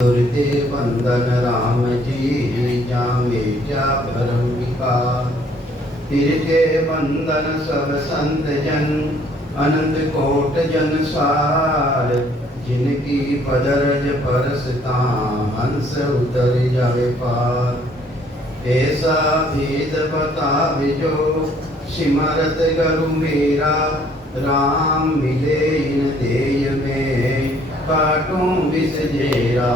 दुर्दे बंदन राम जी जामे क्या भरम विकार। तिरके बंदन सब संत जन अनंत कोट जन सार। जिनकी पदरज परसता हंस उतर जावे पार। ऐसा भेद बता जो सिमरत गरु मेरा। राम मिले इन देय में काटूं विष जेरा।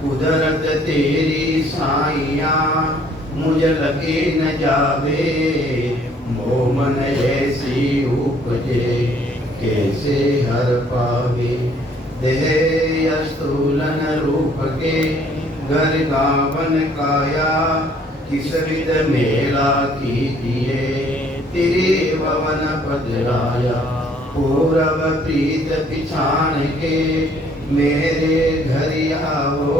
कुदरत तेरी साइया मुझ लगे न जावे। मोह मन ऐसी उपजे कैसे हर पावे। देह अस्तूलन रूप के घर गावन काया। किस विध मेला कीजिए तेरे भवन पधराया। पूरब प्रीत पिछाण के मेरे घर आओ।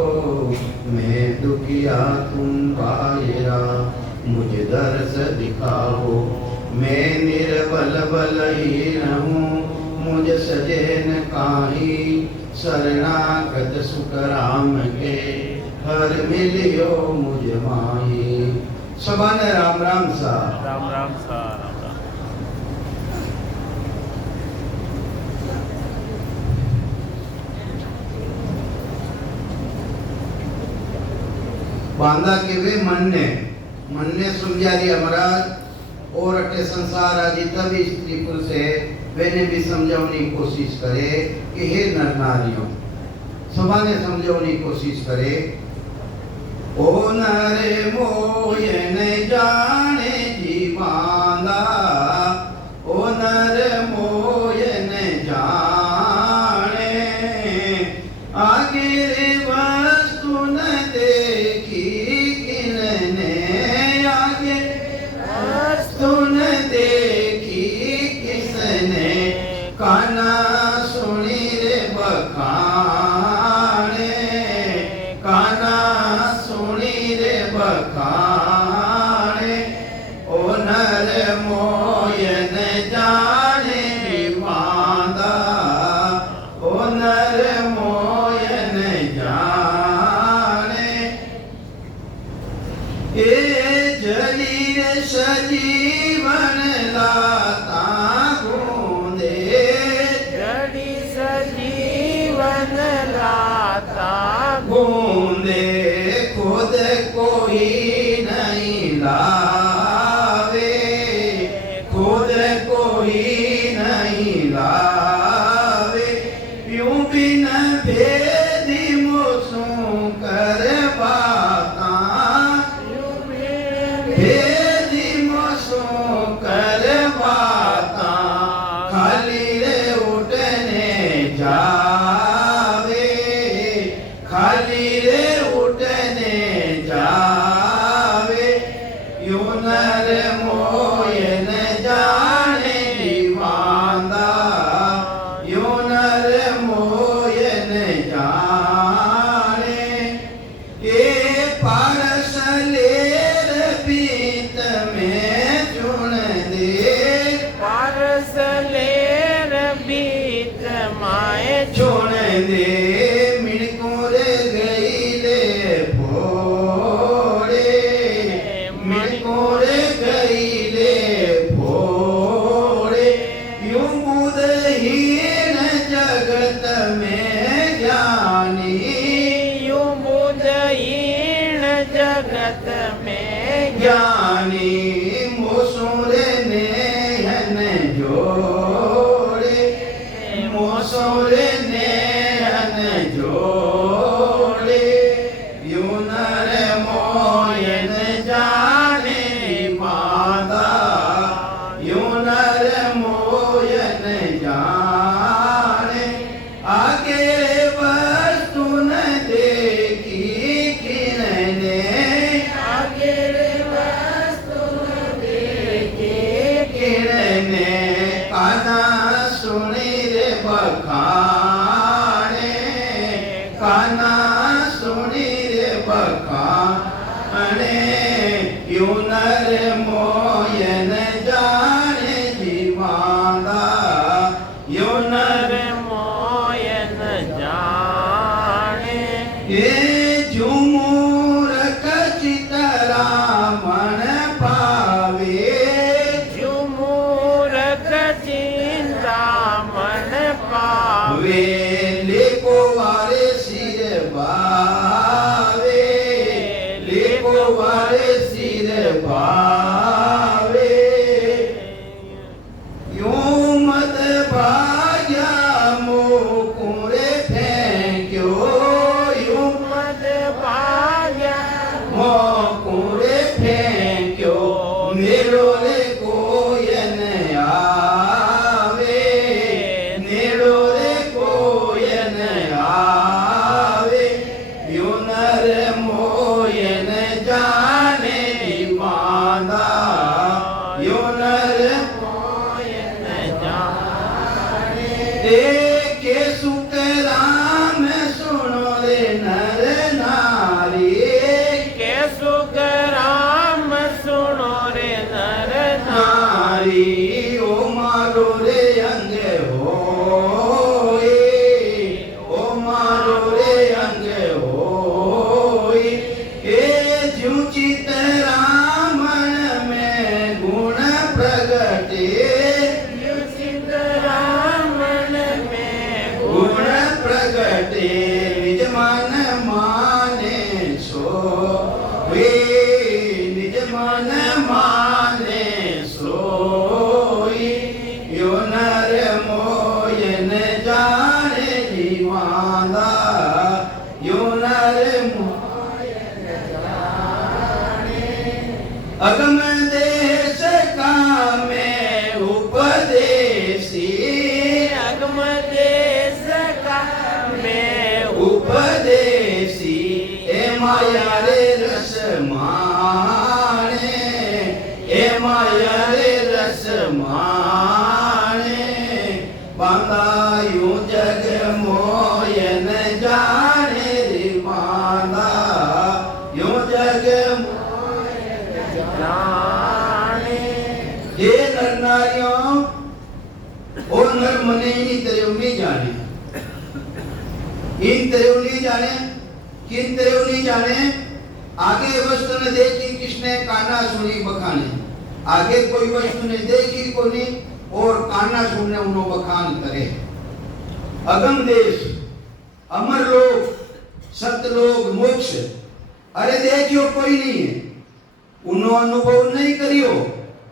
मैं दुखिया तुम बायरा मुझे दर्श दिखाओ। मैं निर्बल बलहीन हूँ मुझ सजन काही। शरणागत सुख राम के हर मिलियो मुझ माही। सबान राम राम सा राम राम सा राम राम। बांधा के वे मन ने समझा दिया महाराज। और अटे संसार आदि तभी स्त्री पुरुष है वे भी समझाने की कोशिश करे कि हे नर नारियों सबाने समझाने की कोशिश करे। ओ नरे मोय न जाने जी बांधा। ओ नर मोय न जाने आगे रे वस्तु न देखी किनने। आगे वस्तु न देखी किसने काना सुनी रे बखाने। काना सुनी रे बखाने। ओ नर मोय न जाने बांधा। ओ नर मोय न जाने। ए जलीर सजीवन लाता गूंदे। जड़ी सजीवन लाता गूंदे खुद कोई नहीं लावे। खुद कोई नहीं लावे। यूं बिन भेदी मोसों कर बाता। भेदी मोसों कर बाता। खाली रे उठने जावे। खाली रे उठने जावे। यूं नर मोय न जाने बांधा। यूं नर मोय न जाने। ये पारस लेर बीत में चुन दे। पारस लेर बीत माए चुन दे मिणकों रे गई ले फोड़े। मिणकों रे गई ले फोड़े। यूं बुधहीन जगत में ज्ञानी। यूं बुधहीन जगत में ज्ञानी मोसुरे नेहन जोड़े। मोसुरे नेहन जोड़े। यूं नर मोय न जाने बांधा। यूं नर मोय न जाने। आगे वस्तु न देखी किनने। आगे वस्तु देखे किरने काना सुनी रे बखाने। काना सुनी रे बखाने। यूं नर मोय न जाने जी बांधा। यूं नर मोय न जाने। ये झूमूर चितरा मन पावे झूमूर चिंता मन पावे वे लेको वारे सिर बावे लेको वारे सिर बावे यूं मत भाग्या मोकुरे फेंक्यो यूं मद भाग्या मोकुरे फेंक्यो मेरो रे कोयन आवे मेरो रे कोयन आवे यूं नर मोयन जाने दीवाना यूं नर मोयन जाने देखे सुख राम सुनो रे नर नारी के सुख राम सुनो रे नर नारी ओ मारो रे अंग होए ओ मारो रे अंग होए ए ज्यों चित रामन में गुण प्रगटे युचित रामन में गुण प्रगटे निज मन माने सो वे निज मन माने सोई यो नर मोयन जाने जीवाना यो नर मोयन जाने अगम देश का मैं उपदेशी अगम देश का मैं उपदेशी ए माया रे रस माने ए माया रे रस माने बांधा यूं जग मोयन जाने रे बांधा यूं जग मोयन जाने ये नर नारियों और नर मने इन्हीं तरह नहीं जाने इन तरह नहीं जाने किन तरह नहीं जाने आगे वस्तु ने देखी किसने काना सुनी बखाने आगे कोई वस्तु ने देखी को नहीं और काना सुनने उन्हों बखान करे अगम देश अमर लोक सत्य लोक मोक्ष अरे देखियो कोई नहीं है उन्हों अनुभव नहीं करियो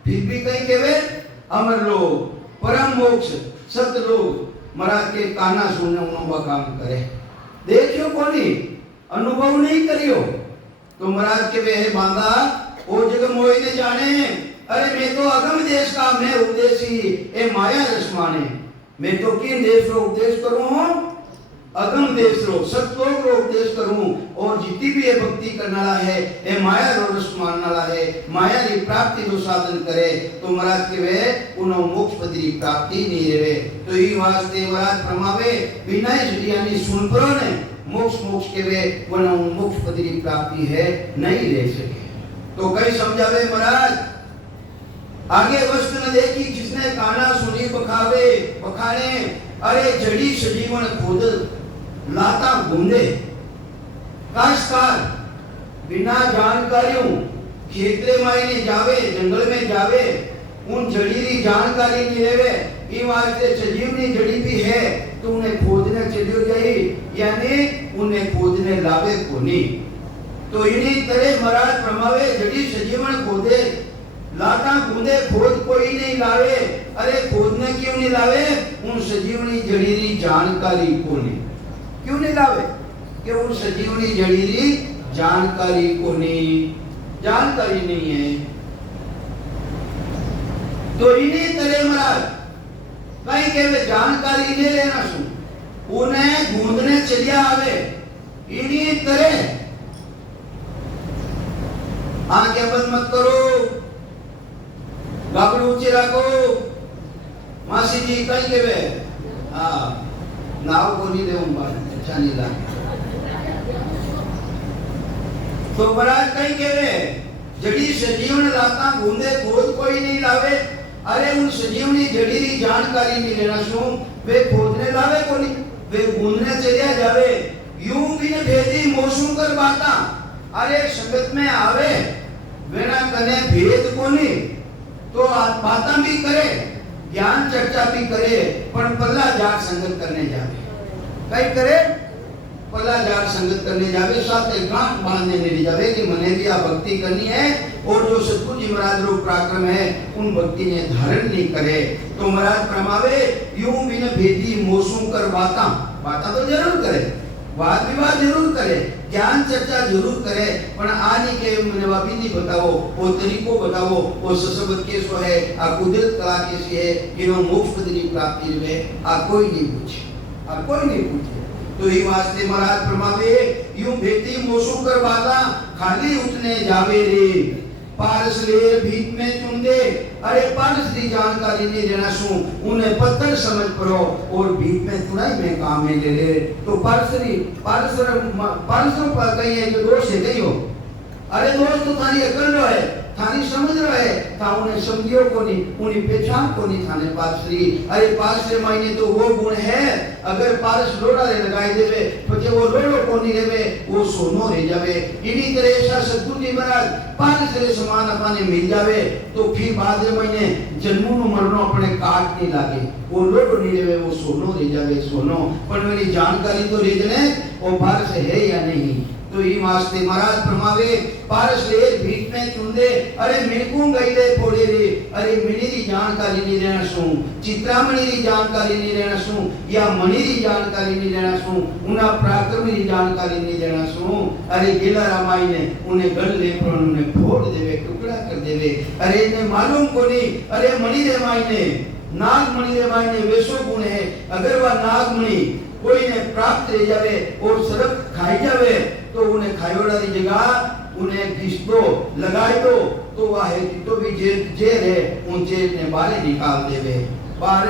फिर भी कहीं केवे अमर लोक परम मोक्ष सत्य लोक महाराज के काना सुनने उन्हों बखान करे देखियो कोनी अनुभव नहीं करियो तो महाराज के वे बांधा ओ जग मोई ने जाने अरे मैं तो अगम देश का मैं उपदेशी ए माया रस माने मैं तो किन देश रो उपदेश करूं अगम देश रो सत्लोक रो उपदेश करूं और जितनी भी ये भक्ति करने वाला है ए माया रो रस मानने वाला है माया री प्राप्ति जो साधन करे तो महाराज के वे उन्हों मोक्ष पद री प्राप्ति नहीं रहे तो ई वास्ते महाराज प्रमावे बिना यानी सुन परो ने मोक्ष के वे उन्हों मोक्ष पद री प्राप्ति है नहीं ले सके तो कई समझावे महाराज आगे वस्तु न देखी जिसने काना सुनी बखावे बखाने अरे जड़ी सजीवन खुद लाता घूंदे काशकार बिना जानकारियों खेतरे मायने जावे जंगल में जावे उन जड़ी की जानकारी नहीं लेवे ई वास्ते सजीवनी जड़ी भी है तो उन्हें खोदने चलियो जाई यानी उन्हें खोदने लावे कोनी तो इन्हीं तरह महाराज प्रमावे जड़ी सजीवन खोदे लाटा बूंदे खोद कोई नहीं लावे अरे खोदने क्यों नहीं लावे उन सजीवनी जड़ीरी जानकारी को नहीं क्यों नहीं लावे कि उन सजीवनी जड़ीरी जानकारी को नहीं जानकारी नहीं है तो इन्हीं तरह महाराज कहीं के जानकारी नहीं लेना सुन उन्हें गूंदने चलिया आवे इन्हीं तरह आंखें बंद मत करो गाबड़ू ऊंची रखो मासी जी कहीं के वे नाव को नहीं दे अच्छा नहीं लगा तो महाराज कहीं के वे जड़ी सजीवन लाता गूंदे खोद कोई नहीं लावे अरे उन सजीवनी जड़ी की जानकारी नहीं लेना सुन वे खोदने लावे को नहीं वे गूंदने चलिया जावे यूं बिन भेदी मोसू कर बाता। अरे संगत में आवे वेना कने भेद कोनी तो बाता भी करे, ज्ञान चर्चा भी करे, पर पल्ला जार संगत करने जावे। कई करे पल्ला जार संगत करने जावे, साथ गांठ बांधने नहीं जावे कि मने भी आ भक्ति करनी है और जो सतगुरु जी महाराज रो पराक्रम है उन भक्ति ने धारण नहीं करे तो महाराज फरमावे यूं बिन भेदी मोसू कर बाता। बाता तो जरूर करे, वाद विवाद जरूर करे, ज्ञान चर्चा जरूर करे, पर आनी के मने विधि बताओ, वो तरीको बताओ, वो ससबत केसो है, आ कुदरत कला कैसी है, जिन्हों मोक्ष पद की प्राप्ति में आ कोई नहीं पूछे, आ कोई नहीं पूछे। तो ये वास्ते महाराज फरमावे यूं भेदी मोसू कर बाता खाली उतने जावे रे पारस ले भीत में चुंदे। अरे पारस की जानकारी नहीं देना सू उन्हें पत्थर समझ पड़ो और भीत में तुनाई में काम में ले ले तो पारस कहीं है जो दोष है कहीं हो। अरे दोस्त तो थारी अकल रो है, थारी समझ रो है, था उन्हें समझियो को नहीं, उन्हें पहचान को नहीं थाने पार्श्री। अरे पार्श्री मायने तो वो गुण है, अगर पार्श लोड़ा रे लगाई देवे तो जे वो लोड़ो को नहीं देवे वो सोनो रह जावे। इन्हीं तरह ऐसा सतगुरु जी महाराज पार्श रे समान अपने मिल जावे तो फिर बाद महीने जन्मों नु मरणों अपने काट नहीं लागे, वो लोड़ो नहीं देवे वो सोनो रह जावे सोनो। पर मेरी जानकारी तो रह जने वो पार्श है या नहीं। तो ये वास्ते महाराज फरमावे पारस ले भीत में चुंदे। अरे मिलकू गईले फोड़े रे, अरे मिनी दी जानकारी नहीं रहना सू, चित्रामणि दी जानकारी नहीं रहना सू, या मणि दी जानकारी नहीं रहना सू, उना पराक्रम दी जानकारी नहीं रहना सू। अरे गेला रामाई ने उन्हें गल ले पर उन्हें फोड़ देवे, टुकड़ा कर देवे। अरे इन्हें मालूम को नहीं, अरे मणि देवाई ने नागमणि देवाई ने वैसो गुण है, अगर वह नागमणि कोई ने प्राप्त रह जावे और सरक खाई जावे तो उन्हें खायोड़ा की जगह उन्हें घिस दो लगाई दो तो वह है तो भी जेल है उन जेल ने बाहर निकाल देवे। बाहर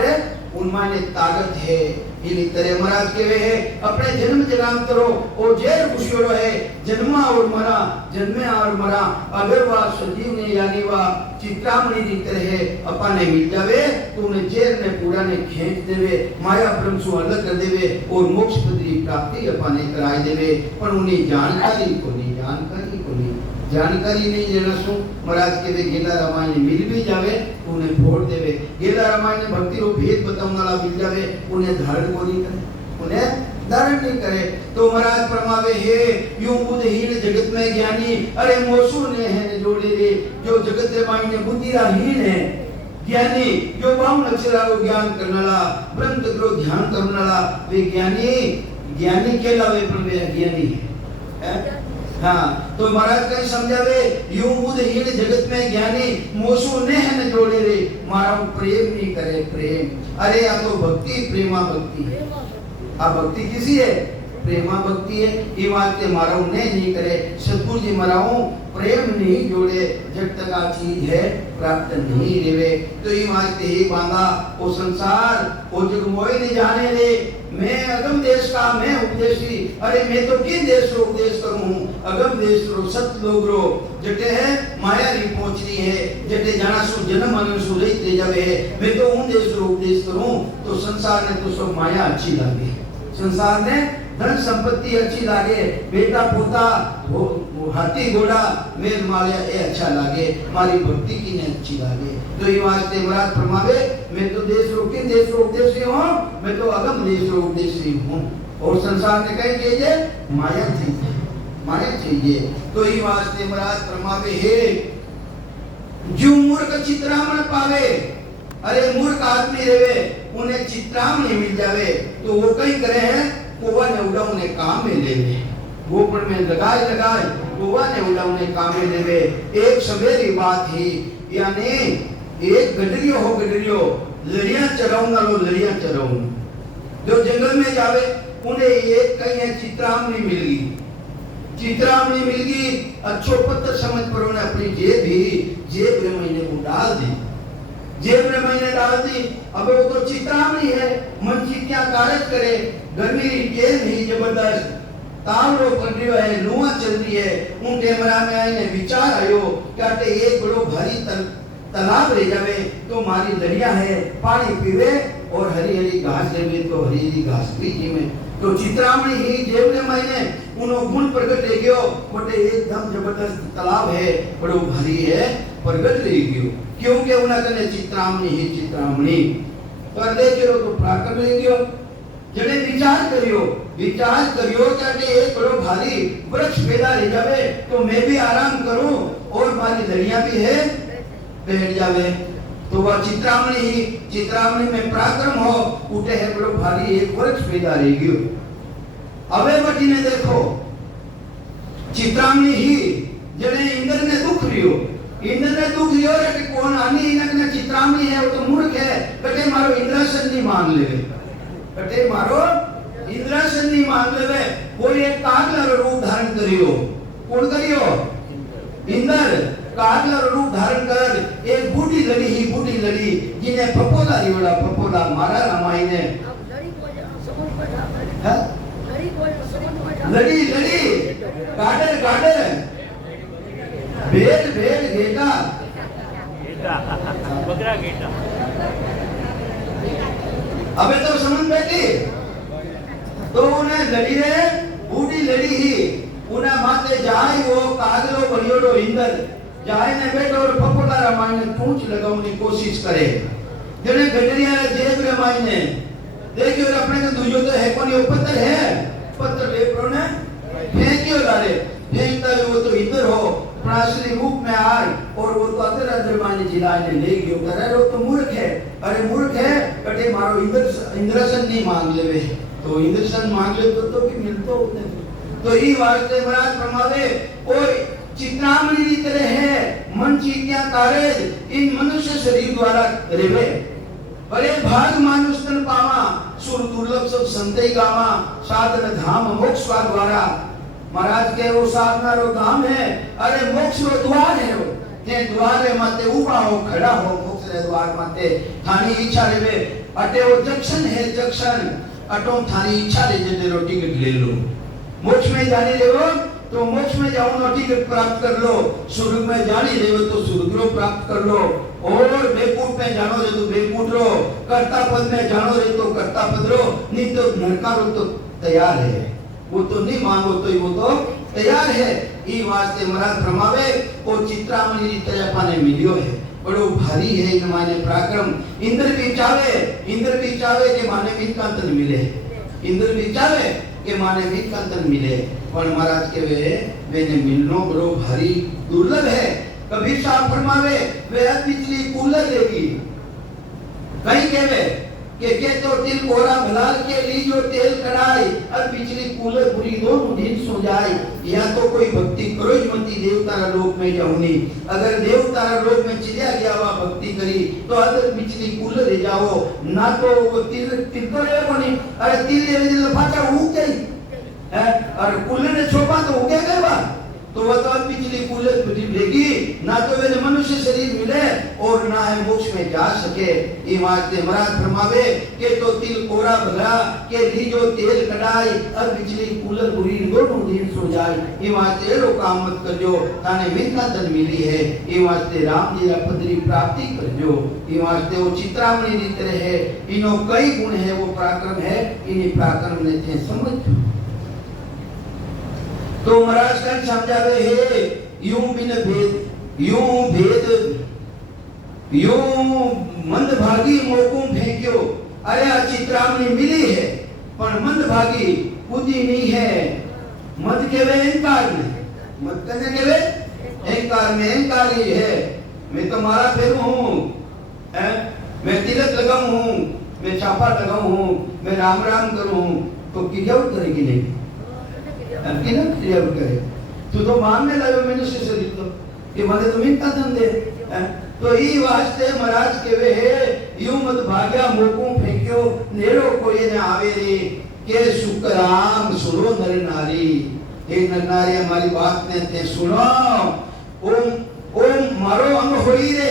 उनमें ताकत है। इन्हीं तरह महाराज कहे है अपने जन्म जनाम करो और जेल खुशियों है जन्मा और मरा जन्मे और मरा। अगर वह सजीव ने यानी वह चित्रामणि की तरह है अपने मिल जावे तो उन्हें जेल में पूरा ने खींच देवे, माया ब्रह्म से अलग कर देवे और मोक्ष पद की प्राप्ति अपने कराई देवे। पर उन्हें जानकारी को नहीं, जानकारी को नहीं, जानकारी नहीं लेना सु महाराज के वे गेला रामायण मिल भी जावे उन्हें फोड़ देवे। गेला रामायण भक्ति रो भेद बताने वाला मिल जावे उन्हें धारण को नहीं करे, उन्हें धारण नहीं करे। तो महाराज फरमावे हे यूं बुद्धहीन जगत में ज्ञानी। अरे मोसू ने है जोड़े रे जो जगत रे मायने बुद्धिहीन है ज्ञानी जो बावन अक्षरा को ज्ञान करने वाला ब्रह्म तत्व को ध्यान करने वाला वे ज्ञानी ज्ञानी कहलावे पर वे अज्ञानी है। हाँ तो महाराज कहीं समझावे यूं बुद्धहीन जगत में ज्ञानी मोसू ने है जोड़े रे मारा प्रेम नहीं करे प्रेम। अरे या तो भक्ति प्रेमा भक्ति है, आ भक्ति किसी है प्रेमा भक्ति है। ये बात के माराऊ नहीं करे सतगुरु जी माराऊ प्रेम नहीं जोड़े जब तक आ चीज है प्राप्त नहीं रेवे। तो ये बात के ही बांधा वो संसार वो जग मोए नहीं जाने दे। मैं अगम देश का मैं उपदेशी। अरे मैं तो किन देश को उपदेश करूं अगम देश रो सत लोग रो जटे है माया री पहुंचनी है जटे जाना सु जन्म मरण सु रहित ले जावे है। मैं तो उन देश रो उपदेश करूं तो संसार ने तो सब माया अच्छी लगे, संसार ने धन संपत्ति अच्छी लागे, बेटा पोता हाथी घोड़ा मेल मालिया ये अच्छा लागे, हमारी भक्ति की ने अच्छी लागे। तो ये वास्ते महाराज फरमावे मैं तो देश रो किन देश रो उपदेशी हूं, मैं तो अगम देश रो उपदेशी हूं। और संसार ने कहीं चाहिए माया चाहिए, माया चाहिए। तो ये वास्ते महाराज फरमावे हे जो मूर्ख चित्रामण पावे। अरे मूर्ख आदमी रेवे उन्हें चित्रामणि मिल जावे तो वो कहीं करे है कोवा ने उड़ा उन्हें काम में ले ले गोपन में लगाए लगाए कोवा ने उड़ा उन्हें काम में ले ले। एक सवेरी बात ही यानी एक गडरियो हो गडरियो लड़ियां चराऊंगा लो लड़ियां चराऊंगा जो जंगल में जावे उन्हें एक कहीं है चित्रामणि मिल गई, चित्रामणि मिल गई अच्छो पत्थर समझ पर उन्हें अपनी जेब में महीने को डाल दी, जेब में मैंने डाल दी। अब वो तो चित्रामणि है मन चित्तियां कारज करे गर्मी के नहीं जबरदस्त ताल रो पड़ रही है लुआ चल रही है। उन कैमरा में आए विचार आयो कहते एक बड़ो भारी तालाब रह जावे तो मारी लड़िया है पानी पीवे और हरी हरी घास लेवे तो हरी हरी घास भी जी में तो चित्रामणी ही जेवने मायने उनो गुण प्रकट रह गयो बटे एकदम जबरदस्त तालाब है बड़ो भारी है प्रकट रह गयो क्योंकि उना कने चित्रामणी ही चित्रामणी पर देखियो तो प्राकट रह गयो जने विचार करियो कि एक बड़ो भारी वृक्ष पैदा रह जावे तो मैं भी आराम करूं और मारी लड़ियां भी है बैठ जावे तो वह चित्रामणी में पराक्रम हो उठे है बड़ो भारी एक वृक्ष पैदा रह गयो अबे बटी ने देखो चित्रामणी ही जने इंद्र ने दुख रियो रे कि कौन आनी इनने चित्रामणी है वो तो मूर्ख है कटे मारो इंद्रासन नहीं मान लेवे कोई एक कागला रूप धारण करियो कौन करियो इंद्र कागला रूप धारण कर एक बूढ़ी लड़ी जिन्हें फपोला मारा रामायण ने लड़ी गाडर भेड़ घेटा बकरा घेटा अबे तो समझ बैठी तो उन्हें लड़ी रे बूढ़ी लड़ी ही उन्हें माते जाए वो कागलो बड़ियोड़ो इंद्र जाए ने बैठो और फपोला रामायण ने पूंछ लगाने की कोशिश करे जने गडरिया रे जेब रामायण ने देखियो अपने के दूजो तो है कोनी पत्थर ले प्रो ने फेंकियो लारे फेंकता वो तो इंद्र हो प्रासली रूप में आए और वो तो अंदर माने जिला ने ले गयो करे वो तो मूर्ख है कटे मारो इंद्रसन नहीं मांग लेवे तो इंद्रसन मांग ले तो भी मिलतो तो ई वास्ते महाराज फरमावे कोई चित्रामणी की तरह है मन चीत्या कार्य इन मनुष्य शरीर द्वारा रेवे बड़े भाग मानुष तन पावा सुर दुर्लभ सब संतई गावा साधन धाम मोक्ष द्वारा महाराज के वो साधना रो धाम है अरे मोक्ष रो द्वार है वो ते द्वारे माते उबा हो खड़ा हो मोक्ष रे द्वार माते थानी इच्छा रेवे अटे वो जंक्शन अटो थानी इच्छा रे जे रो टिकट ले लो मोक्ष में जाने लेवो तो मोक्ष में जाओ नो टिकट प्राप्त कर लो स्वर्ग में जाने लेवो तो स्वर्ग रो प्राप्त कर लो और बेकूट में जानो रे तो बेकूट रो कर्ता पद में जानो रे तो कर्ता पद रो नहीं तो नरकार तो तैयार है वो तो नहीं मांगो तो वो तो तैयार है ई वास्ते महाराज फरमावे वो चित्रामणी की तरह पाने मिलियो है बड़ो भारी है इन माने पराक्रम इंद्र भी चाहे कि माने विकांतन मिले इंद्र भी चाहे कि माने विकांतन मिले पर महाराज के वे ने मिलनो बड़ो भारी दुर्लभ है कबीर साहब फरमावे वे बिजली कूलर लेगी कहीं कहवे के तो तिल कोरा भलाल के ली जो तेल कढ़ाई और बिजली कूलर बुरी दोनों दिन सो जाए या तो कोई भक्ति करो मती देवता लोक में जाऊनी अगर देवता लोक में चिड़िया गया हुआ भक्ति करी तो अगर बिजली कूलर ले जाओ ना तो वो तिल तो ले बनी अरे तिल ले लफाटा उग गई है और कूलर ने छोपा तो उगे गए तो वह तो बिजली कूलर लेगी ना तो वे मनुष्य शरीर मिले और ना है मोक्ष में जा सके ये वास्ते महाराज फरमावे के तो तिल कोरा भला के ली जो तेल कढ़ाई और बिजली कूलर बुरी दोनों दिन सो जाए ये वास्ते लो काम मत करजो ताने मिलता धन मिली है ये वास्ते राम जी पदरी प्राप्ति करजो ये वास्ते वो चित्रामणी की तरह है इनो कई गुण है वो पराक्रम है इन्हीं पराक्रम ने थे समझ तो महाराज का समझावे है यूं बिन भेद यूं मंदभागी मोकू फेंक्यो अरे चित्रामणी मिली है पर मंदभागी बुद्धि नहीं है मत केवे अहंकार में मत करने केवे अहंकार ही है मैं तुम्हारा फेरू हूँ मैं तिलक लगाऊं हूँ मैं छापा लगाऊं हूँ मैं राम राम करूं तो क्या करेगी नहीं किना क्रिया करे तो मांगने लगे मैंने से तो कि माने तो मिनता धन दे तो ई वास्ते महाराज के वे यूं मत भाग्या मोकू फेंक्यो नेरो कोई ने आवे रे के सुकराम सुनो नर नारी हे नर नारी हमारी बात ने ते सुनो ओम मारो अंग होई रे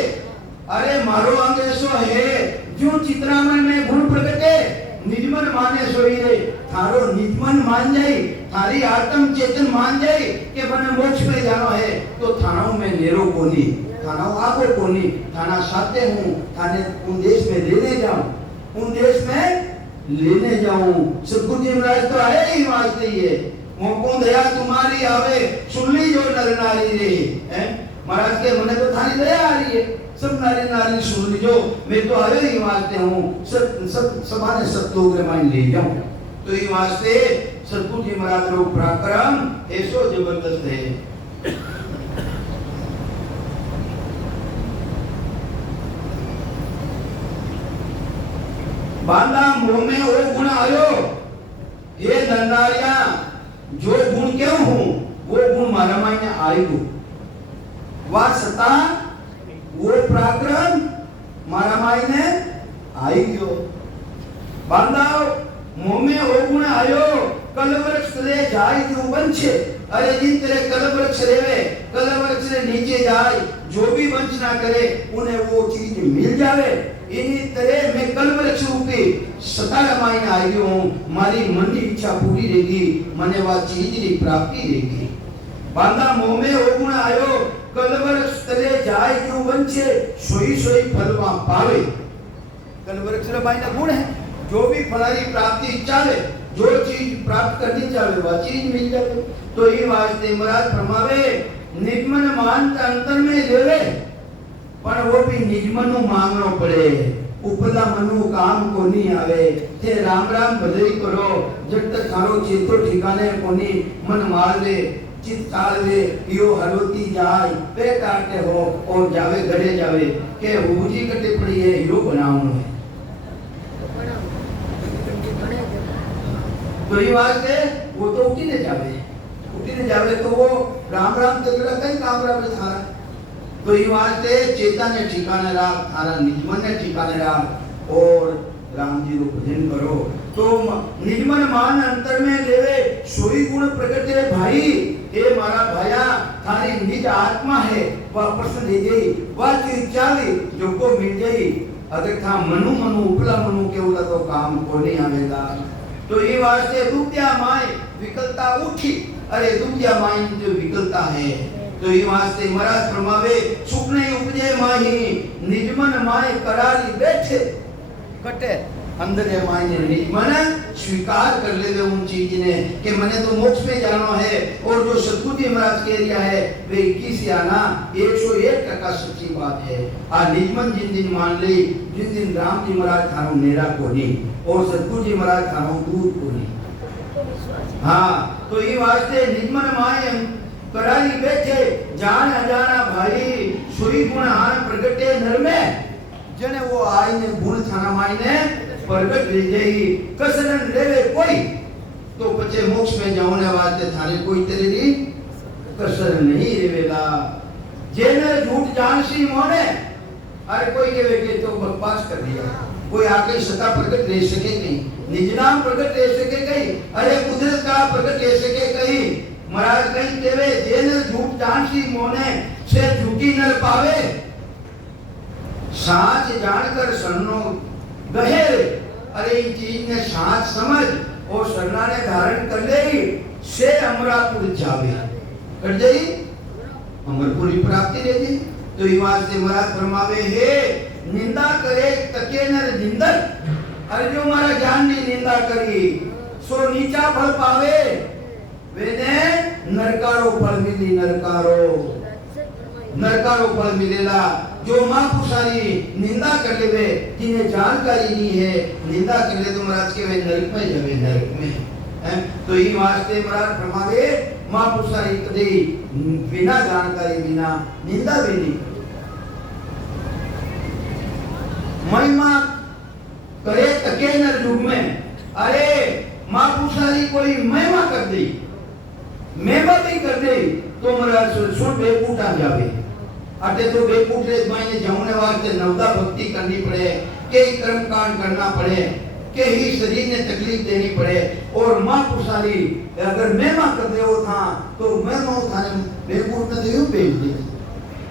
अरे मारो अंग ऐसो है जो चित्रामण में गुण प्रगटे निजमन माने सोई रे थारो निजमन मान जाई थारी आत्म चेतन मान जाई के बने मोक्ष में जानो है तो थानाओं में नेरो कोनी थानाओं आगो कोनी थाना साथे हूँ थाने उन देश में लेने जाऊं उन देश में लेने जाऊं। सतगुरु जी महाराज तो आए ही वास्ते ही है, मोको दया तुम्हारी आवे सुन ली जो नर नारी रे, हैं महाराज के मने तो थारी दया आ रही है, सब नारी नारी सुन लीजो, मैं तो आए ही वास्ते हूँ, सब समाने सब लोग रे मान ले जाऊं। तो ये वास्ते सतगुरु जी महाराज रो पराक्रम ऐसो जबरदस्त है। बांधा मोह में वो गुण आयो, ये धंधारिया जो गुण क्यों हूं वो गुण मारा मायने आयो, वह सता वो पराक्रम मारा मायने आयो। बांधा मोह में वो गुण आयो, कलवृक्ष ले जाय जो बंचे, अरे जिन तेरे कलवृक्ष रेवे, कलवृक्ष से नीचे जाए, जो भी वंच ना करे उन्हें वो चीज मिल जावे। इन्हीं तरह मैं कलवृक्ष रूपी सतारा मायने आई हूँ, मारी मन की इच्छा पूरी रहेगी, मने वह चीज की प्राप्ति रहेगी। बांधा मोह में वो गुण आयो, कलवृक्ष तले जाए जो बंचे, सोई सोई फल वहां पावे। कलवृक्ष रे मायने गुण है, जो भी फलारी प्राप्ति चाहे, जो चीज प्राप्त करनी चाहे वह चीज मिल जाए। तो ये वास्ते महाराज फरमावे निजमन मान अंतर में लेवे, पर वो भी निजमनु मांगनो पड़े, उपला मनु काम को नहीं आवे। थे राम राम भले ही करो, जब तक थारो चेतो ठिकाने को नहीं, मन मार ले चित काल वे यो हरोती जाय, पेट आटे हो और जावे घड़े जावे, के हुजी कटे पड़ी है यो बनाऊं है। तो ये वास्ते वो तो उठी ने जावे तो वो राम राम तगड़ा कहीं काम राम थारा। तो ये वास्ते चेता ने ठिकाने राम, थारा निजमन ने ठिकाने राम, और राम जी रो भजन करो। तो निजमन मान अंतर में लेवे, सोई गुण प्रकट है भाई, ए मारा भाया थारी निज आत्मा है, वह प्रश्न दे गई, वह चीज चाली जो को मिल गई। अगर था मनु मनु उपला मनु के उला तो काम को नहीं आवेगा। तो ये वास्ते दुबिया माय विकलता उठी, अरे दुबिया माय जो विकलता है। तो ये वास्ते महाराज फरमावे सुख नहीं उपजे माही, निजमन माय करारी बैठे कटे, अंदर है माय ने निजमन स्वीकार कर ले वे उन चीज ने कि मैंने तो मोक्ष में जाना है। और जो सतगुरु जी महाराज कह दिया है वे 21 आना 101% सच्ची बात है। आ निजमन जिन दिन मान ले, जिन दिन राम जी महाराज थारो नेरा को नहीं और सतगुरु जी महाराज थारो दूर को नहीं। हाँ तो ये वास्ते निजमन माय करारी बैठे, जान अजाना भाई सुई गुण आन प्रगटे नर में, जने वो आई ने गुण थाना माई ने प्रगट ले जाई, कसरन लेवे कोई तो बच्चे मोक्ष में जाने वास्ते थाने कोई तेरे दी कसर नहीं रेवेगा। जेने झूठ जानसी मोने, अरे कोई कहे के तो बकवास कर दिया, कोई आके सता प्रगट ले सके कहीं, निज नाम प्रगट ले सके कहीं, अरे कुदरत का प्रगट ले सके कहीं। महाराज कहीं देवे जेने झूठ जानसी मोने से झूठी न पावे, साच जानकर शरणो गहेर, अरे इन चीज ने साच समझ और शरणा ने धारण कर ले से अमरापुर जावे, कर जाई अमरपुरी प्राप्ति दे दी। तो युवा से महाराज फरमावे है निंदा करे तके नर निंदन, अरे जो हमारा ज्ञान की निंदा करी सो नीचा फल पावे, वेने नरकारो फल मिली, नरकारो फल मिलेला। जो महापुरुषारी निंदा कर लेवे, जिन्हें जानकारी नहीं है निंदा कर ले तो महाराज के वे नरक में जावे, नरक में। तो ये वास्ते महाराज फरमावे महापुरुषारी कदे बिना जानकारी बिना निंदा भी नहीं। महिमा करे तके नर युग में, अरे महापुरुषारी कोई महिमा कर दी, महिमा भी कर दे तो महाराज सुन बेकूट आ जावे। अटे तो बेकूट रे मायने जाने वास्ते नवदा भक्ति करनी पड़े, कई कर्म कांड करना पड़े, के ही शरीर ने तकलीफ देनी पड़े। और मां पुरुषारी अगर महिमा कर दे वो था तो महिमा थाने बेकूट में तो भेज दे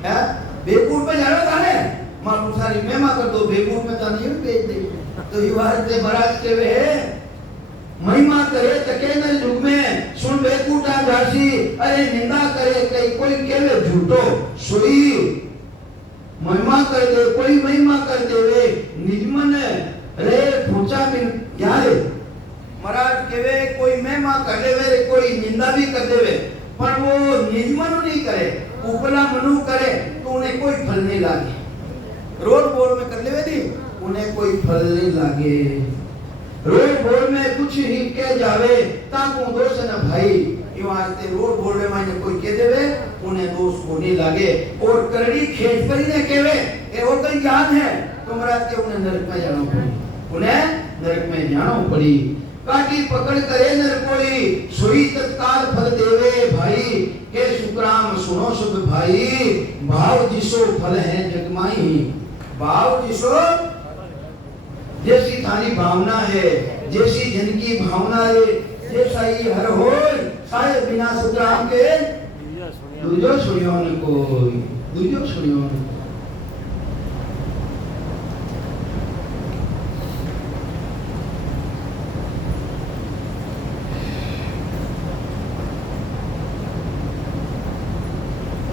है, बेकूट में जाना था ने मां पुरुषारी महिमा कर दो, बेकूट में तो नहीं भेज दे। तो ये बात से महाराज के वे महिमा करे तके न युग में सुन बेकूटा जासी, अरे निंदा करे कई कोई केवे झूठो सोई, महिमा कर दे कोई महिमा कर देवे निजमन रे पूछा बिन क्या चाले महाराज केवे कोई महिमा कर देवे कोई निंदा भी कर देवे पर वो निज मनु नहीं करे उपला मनु करे तो उन्हें कोई फल नहीं लागे रोड बोल में कर लेवे नहीं उन्हें कोई फल नहीं लागे रोड बोल में कुछ ही कह जावे ताकू दोष न भाई ये वास्ते रोड बोल में कोई कह देवे उन्हें दोष को नहीं लागे और करड़ी खेत पर ने केवे ये वो कोई ज्ञान है तो महाराज के उन्हें नरक में जाना पड़ी उन्हें नरक में जाना पड़ी काटी पकड़ करे नरकोड़ी सोई तत्काल फल देवे भाई के सुकराम सुनो सब भाई भाव जिसो फल है जगमाई भाव जिसो जैसी थारी भावना है जैसी जन की भावना है जैसा ही हर हो सारे बिना सुकराम के दूजो सुनियो न कोई दूजो सुनियो न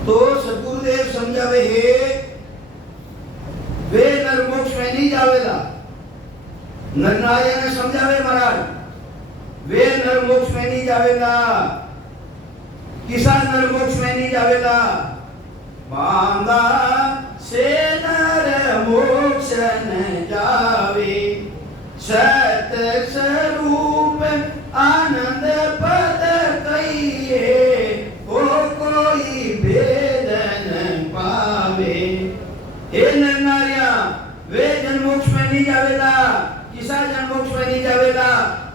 तो सतगुरुदेव समझावे हे वे नर मोक्ष में नहीं जावेला नरनारायण समझावे महाराज वे नर मोक्ष में नहीं जावेला किसान नर मोक्ष में नहीं जावेला बांधा से नर मोक्ष न जावे सत स्वरूप आनंद पद कहिए ओ कोई भेद न पावे हे नरनारिया वे जन्मोक्ष में नहीं जावेला किसा जन्मोक्ष में नहीं जावेला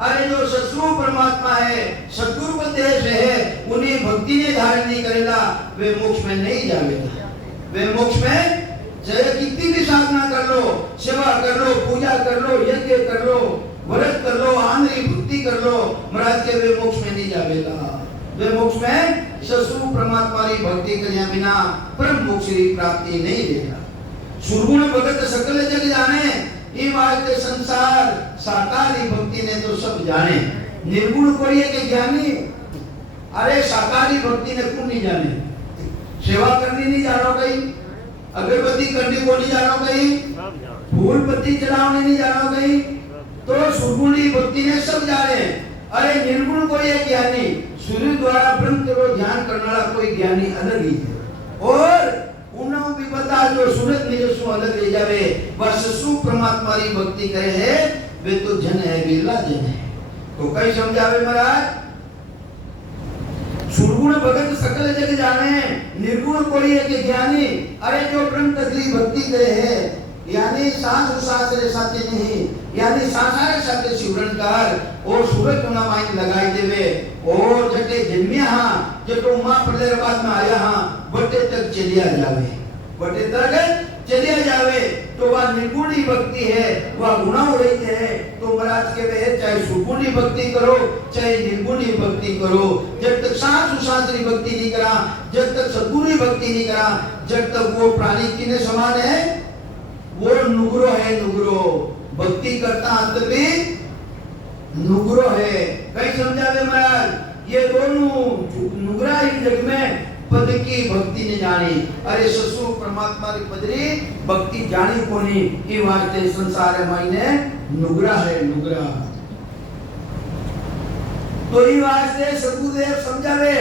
अरे जो ससुर परमात्मा है सद्गुरु उपदेश है उन्हें भक्ति ने धारण नहीं करेला वे मोक्ष में नहीं जावेला वे मोक्ष में चाहे कितनी भी साधना कर लो सेवा कर लो पूजा कर लो यज्ञ कर लो व्रत कर लो आंध्री भक्ति कर लो महाराज के वे मोक्ष में नहीं जावेला वे मोक्ष में ससुर परमात्मा की भक्ति करिया बिना परम मोक्ष की प्राप्ति नहीं देगा सुरगुण भगत सकल जग जाने ये वास्ते संसार साकारी भक्ति ने तो सब जाने निर्गुण कोई है कि ज्ञानी अरे साकारी भक्ति ने कौन नहीं जाने सेवा करनी नहीं जानो कहीं अगरबत्ती करनी को नहीं जानो कहीं फूल पत्ती चढ़ाने नहीं जानो कहीं तो सुरगुणी भक्ति ने सब जाने अरे निर्गुण कोई है ज्ञानी सूर्य द्वारा ब्रह्म को ध्यान करने वाला कोई ज्ञानी अलग ही है और उन्हों भी बता जो सूरत निजसु अलग ले जावे बस सु परमात्मा की भक्ति करे है वे तो जन है बिरला जन है तो कई समझावे महाराज सुरगुण भगत सकल जग जाने निर्गुण कोई है कि ज्ञानी अरे जो ब्रह्म तत्व भक्ति करे है यानी सांस रे साथे नहीं यानी सांसारे साथे शिवरणकार और सूरज गुना माइन लगाई देवे और जटे जन्मिया हां जटो मां प्रलय बाद में आया हां बटे तक चलिया जावे बटे तक चलिया जावे तो वह निर्गुणी भक्ति है वह गुणा रहित है तो महाराज के वे चाहे सुगुणी भक्ति करो चाहे निर्गुणी भक्ति करो जब तक शास्त्री भक्ति नहीं करा जब तक सद्गुणी भक्ति नहीं करा जब तक वो प्राणी किने समान है वो नुगरो है नुगरो भक्ति करता अंतर भी नुगरो है कई समझावे महाराज ये दोनों नुगरा ही जग में पद की भक्ति ने जानी अरे ससुर परमात्मा की पदरी भक्ति जानी कोनी की वास्ते संसार मायने नुगरा है नुगरा तो ही वास्ते सद्गुरुदेव समझावे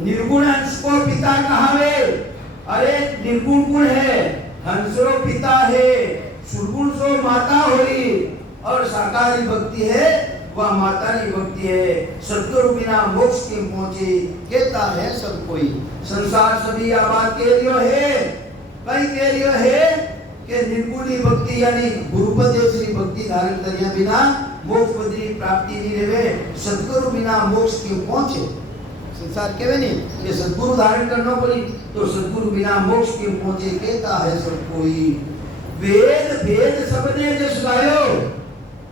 निर्गुण हंस को पिता कहावे अरे निर्गुण गुण है हंसो पिता है सुरगुण सो माता होई और साकारी भक्ति है वह माता की भक्ति है सद्गुरु बिना मोक्ष के पहुंचे कहता है सब कोई संसार सभी आबाद के लिए है कई के लिए है कि निर्गुणी भक्ति यानी गुरुपदेश की भक्ति धारण करिया बिना मोक्ष पदी प्राप्ति नहीं रहे सद्गुरु बिना मोक्ष के पहुंचे संसार के नहीं ये सद्गुरु धारण करना पड़ी तो सद्गुरु बिना मोक्ष के पहुंचे कहता है सब कोई वेद भेद सबने जस गायो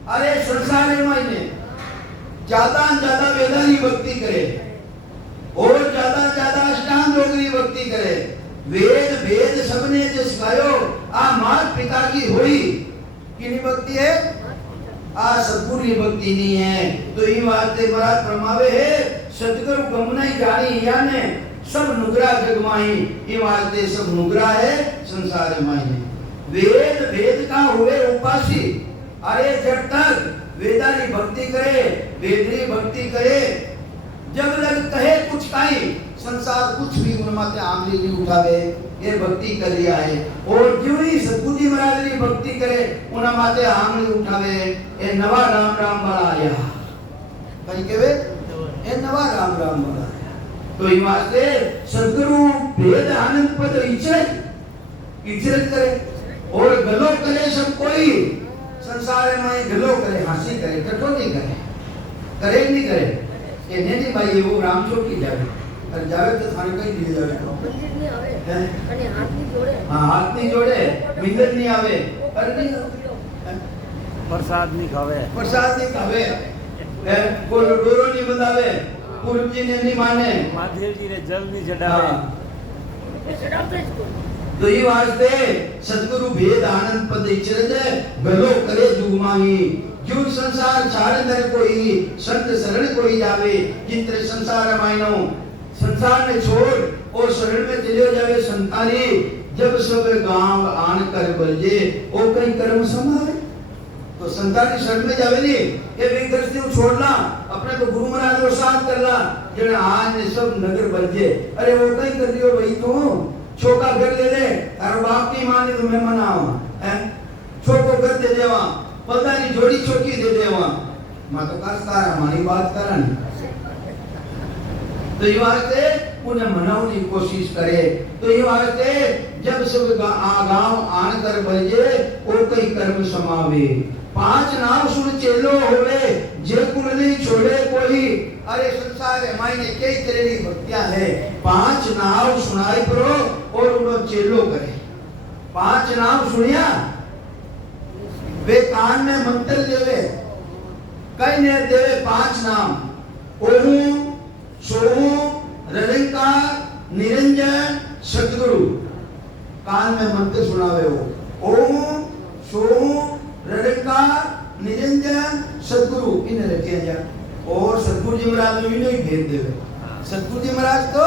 अरे संसार में ज्यादा वेदानी भक्ति करे और ज्यादा अष्टांग योग की भक्ति करे वेद भेद सबने जस गायो आ मात पिता की होई किनी भक्ति है आ सद्गुरु की भक्ति नहीं है तो ये बातें बड़ा प्रमावे है सतगुरु गमनाई जानी याने सब नुगरा जगमाई ये वास्ते सब नुगरा है संसार माई वेद भेद का हुए उपासी अरे जब तक वेदारी भक्ति करे, वेदरी भक्ति करे, जब लग कहे कुछ काई संसार कुछ भी उन माते आंगली नहीं उठावे, ये भक्ति कर लिया है। और जो ही सतगुरु जी महाराज की भक्ति करे उन माते आंगली उठावे, ये नवा राम राम वाला आया कहीं केवे ये नवा राम राम वाला आया। तो ये वास्ते सदगुरु भेद आनंद पद इचरत करे और गलो करे सब कोई संसार में गलो करे, हंसी करे, कठो नहीं करे नहीं करे ये नहीं भाई वो राम छोड़ की जावे और जावे तो थाने कहीं लिए जावे मंदिर नहीं आवे અને હાથ ની જોડે हां हाथ नहीं जोड़े मिंदर नहीं आवे पर नहीं प्रसाद नहीं खावे कोई डोरो नहीं बंधावे पूर्व जी ने नहीं माने महादेव जी ने जल नहीं चढ़ावे। ચડાવતો જ કોઈ तो ये वास्ते सदगुरु भेद आनंद पद इचरज गलो करे जुगमाही जो संसार छाड़ दर कोई संत शरण कोई जावे जितने संसार मायनो संसार ने छोड़ और शरण में चले जावे संतानी जब सब गांव आन कर बलजे ओ कई कर्म समावे। तो संतानी शरण में जावे नहीं ये विगदर्शी छोड़ना अपने तो गुरु महाराज को साथ करना जने आज ने सब नगर बलजे अरे वो कई कर दियो भाई तू छोका घर ले ले तारो बाप की माने तो मैं मनाओ हैं छोको घर दे देवा पतानी जोड़ी छोकी दे देवा मां तो कास्तार हमारी बात करा नहीं। तो ये वास्ते उन्हें मनाने की कोशिश करे। तो ये वास्ते जब सब गांव आन कर बजे ओ कई कर्म समावे पांच नाम सुन चेलो होवे जे कुल नहीं छोड़े कोई। अरे संसार है मायने कई तरह की भक्तियां है पांच नाम सुनाई करो और उनको चेलो करे। पांच नाम सुनिया वे कान में मंत्र देवे कई ने देवे पांच नाम ओम सोहू रलिंकार निरंजन सतगुरु कान में मंत्र सुनावे हो ओम सोहू रलिंकार निरंजन सतगुरु इन्हें रखे जा और सतगुरु जी महाराज तो इन्हें ही भेद देवे। सतगुरु जी महाराज तो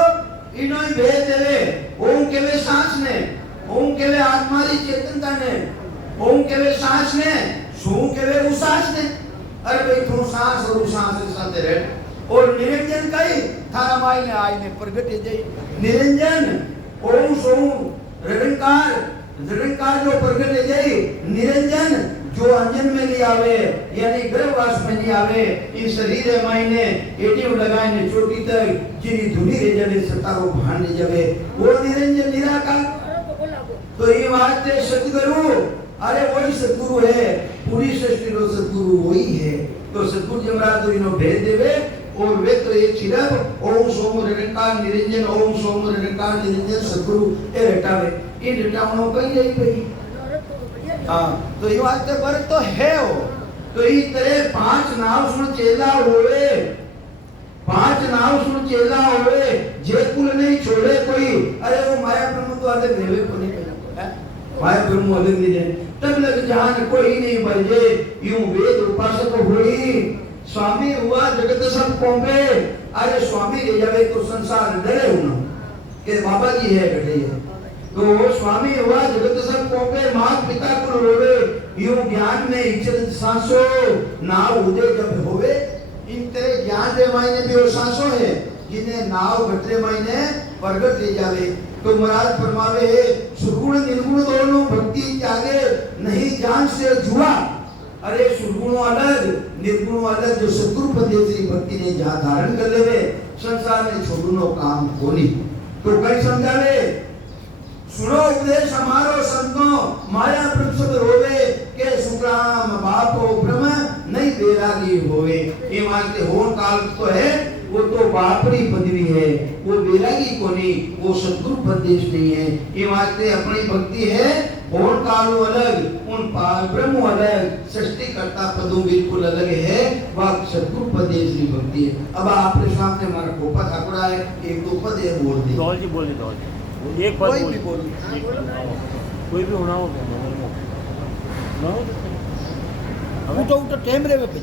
इन्हें ही भेद देवे। ओम केवे सांस ने ओम केवे आत्मा की चेतनता ने ओम केवे सांस ने सो केवे उसास ने अरे भाई तू सांस और सांस के साथ रह और निरंजन कई थारा माई ने आई ने प्रगट जई निरंजन ओम सो निरंकार जो प्रगट जई निरंजन जो अंजन में नहीं आवे यानी गर्भवास में नहीं आवे इस शरीर मायने एटीएम लगाए ने चोटी तक जिनी धुनी रह जावे सतारो भान नहीं जावे वो निरंजन निराकार। तो ये वास्ते सतगुरु अरे वही सतगुरु है पूरी सृष्टि रो सतगुरु वही है। तो सतगुरु जी महाराज तो इनो भेद देवे और वे तो एक सिर्फ ओम सोम निरंकार निरंजन ओम सोम निरंकार निरंजन सतगुरु ए रटावे इन रटावनो कई जाई भाई। हाँ तो ये वास्ते वर्ग तो है वो। तो इस तरह पांच नाव सुन चेला होवे पांच नाव सुन चेला होवे जे कुल नहीं छोड़े कोई। अरे वो माया ब्रह्म तो अलग देवे को नहीं है माया ब्रह्म अलग नहीं है तब लग जान कोई नहीं बजे यूं वेद उपासक होई स्वामी हुआ जगत सब कोंबे। अरे स्वामी ले जावे तो संसार डरे होना के बाबा जी है गठे है तो स्वामी हुआ जगत सब कोपे मात पिता को रोवे यूं ज्ञान में इज्जत सांसो नाव उदय जब होवे। इन तरह ज्ञान रे मायने भी वो सांसो है जिन्हें नाव घटरे मायने प्रगट ले जावे। तो महाराज फरमावे है सुगुण निर्गुण दोनों भक्ति त्यागे नहीं जान से जुआ। अरे सुगुणों अलग निर्गुणों अलग जो सतगुरु पदेश्री भक्ति ने जहाँ धारण कर लेवे संसार में छोड़नो काम कोनी। तो कई समझावे सुनो उपदेश हमारो संतो माया प्रसुत होवे के सुग्राम बापो ब्रह्म नहीं बेरागी होवे। ये मानते होन काल तो है वो तो बापरी पदवी है वो बेरागी को नहीं वो सतगुरु पदेश नहीं है। ये मानते अपनी भक्ति है होन काल अलग उन ब्रह्म अलग सृष्टि करता पदों बिल्कुल अलग है वह सतगुरु पदेश की भक्ति है। अब आपके सामने हमारा गोपा ठाकुर है एक दो पद है बोल दे दौल जी बोली दौल एक बात कोई भी बोली कोई भी होना हो उठो उठो टेम रे पे